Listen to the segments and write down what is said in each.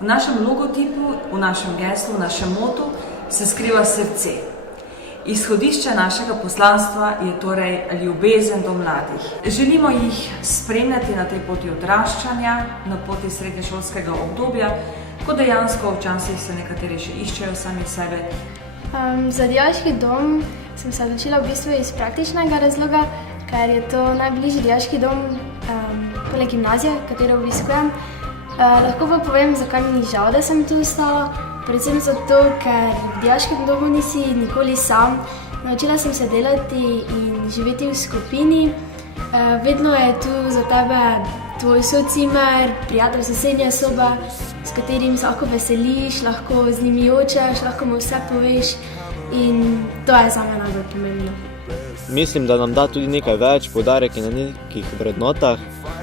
V našem logotipu, v našem geslu, v našem motu se skriva srce. Izhodišče našega poslanstva je torej ljubezen do mladih. Želimo jih spremljati na tej poti odraščanja, na poti srednješolskega obdobja, ko dejansko včasih se nekateri še iščejo sami sebe. Za dijaški dom sem se odločila v bistvu iz praktičnega razloga, ker je to najbližji dijaški dom poleg gimnazije, katero obiskujem. Lahko pa povem, zakaj mi ni žal, da sem tu ostala. Predvsem zato, ker v dijaškem domu nisi nikoli sam. Naučila sem se delati in živeti v skupini. Vedno je tu za tebe tvoj socimer, prijatelj sosednje sobe, s katerim se lahko veseliš, lahko z njimi jočeš, lahko mu vse poveš in to je zame najbolj pomembno. Mislim, da nam da tudi nekaj več, poudarek je na nekih vrednotah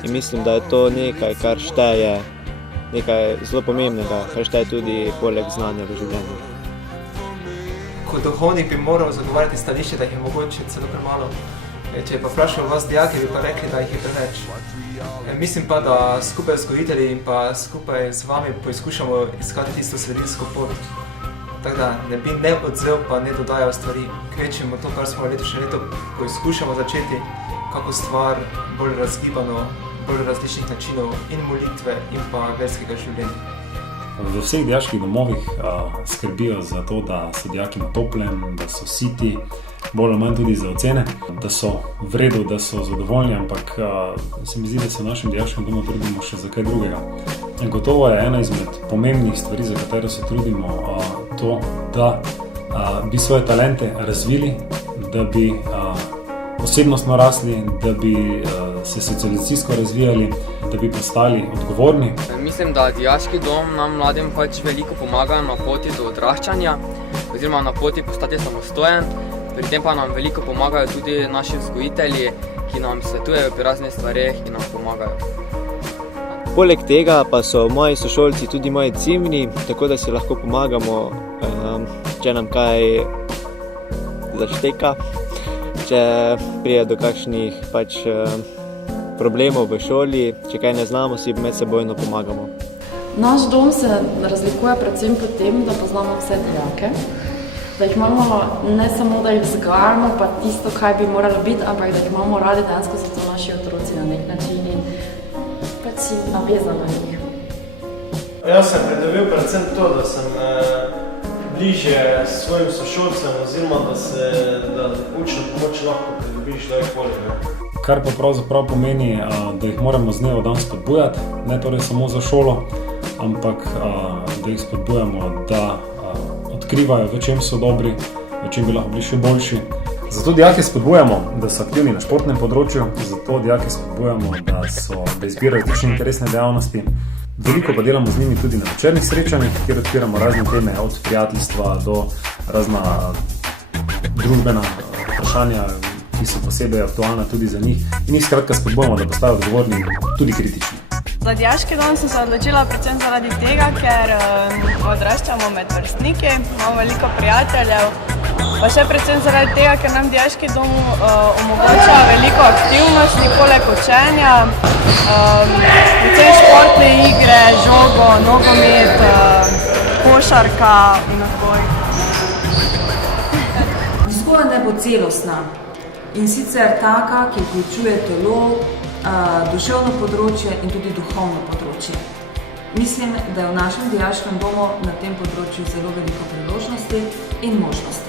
in mislim, da je to nekaj, kar šteje, nekaj zelo pomembnega, kar šteje tudi poleg znanja v življenju. Kot duhovnik bi moral zagovarjati stališče, da jih je mogoče celo premalo. Če pa vprašal vas dijake, bi pa rekli, da jih je preveč. Mislim pa, da skupaj z vzgojitelji in pa skupaj z vami poizkušamo iskati tisto sredinsko pot. Tako da ne bi ne odzel pa ne dodajal stvari. Kvečemo to, kar smo letošnje leto poizkušamo začeti, kako stvar bolj razgibano, bolj različnih načinov in molitve in pa verskega življenja. V vseh dijaških domovih skrbijo za to, da so dijaki na toplem, da so siti, bolj ali manj tudi za ocene, da so v redu, da so zadovoljni, ampak se mi zdi, da se v našem dijaškem domu trudimo še za kaj drugega. Gotovo je ena izmed pomembnih stvari, za katero se trudimo, to, da bi svoje talente razvili, da bi osebnostno rasli, da bi se socializacijsko razvijali, da bi postali odgovorni. Mislim, da dijaški dom nam mladim pač veliko pomaga na poti do odraščanja oziroma na poti postati samostojen. Pri tem pa nam veliko pomagajo tudi naši vzgojitelji, ki nam svetujejo pri raznih stvareh in nam pomagajo. Poleg tega pa so moji sošolci tudi moji cimni, tako da si lahko pomagamo, če nam kaj zašteka, če prije do kakšnih problemov v šoli, če kaj ne znamo, si medsebojno pomagamo. Naš dom se razlikuje predvsem po tem, da poznamo vse dijake, da jih imamo ne samo, da jih vzgajamo, pa tisto, kaj bi moralo biti, ampak da jih imamo radi, dejansko so to naši otroci na nek način in pač si navezan na njih. Jaz sem pridobil predvsem to, da sem bliže svojim sošolcem oziroma da učno pomoč lahko pridobiš kdajkoli. Kar pa pravzaprav pomeni, da jih moramo z dneva v dan spodbujati, ne torej samo za šolo, ampak da jih spodbujamo, da odkrivajo, v čem so dobri, v čem bi lahko bili še boljši. Zato dijake spodbujamo, da so aktivni na športnem področju, zato dijake spodbujamo, da izbirajo različne interesne dejavnosti. Veliko pa delamo z njimi tudi na večernih srečanjih, kjer odpiramo razne teme, od prijateljstva do razna družbena vprašanja, ki so posebej aktualna tudi za njih in jih skratka spodbujamo, da postajajo odgovorni in tudi kritični. Za dijaški dom sem se odločila predvsem zaradi tega, ker odraščamo med vrstniki, imamo veliko prijateljev, pa še predvsem zaradi tega, ker nam dijaški dom omogoča veliko aktivnosti poleg učenja, predvsem športne igre, žogo, nogomet, košarka in odboj. Vzgoja naj bo celostna in sicer taka, ki vključuje telo, duševno področje in tudi duhovno področje. Mislim, da je v našem dijaškem domu na tem področju zelo veliko priložnosti in možnosti.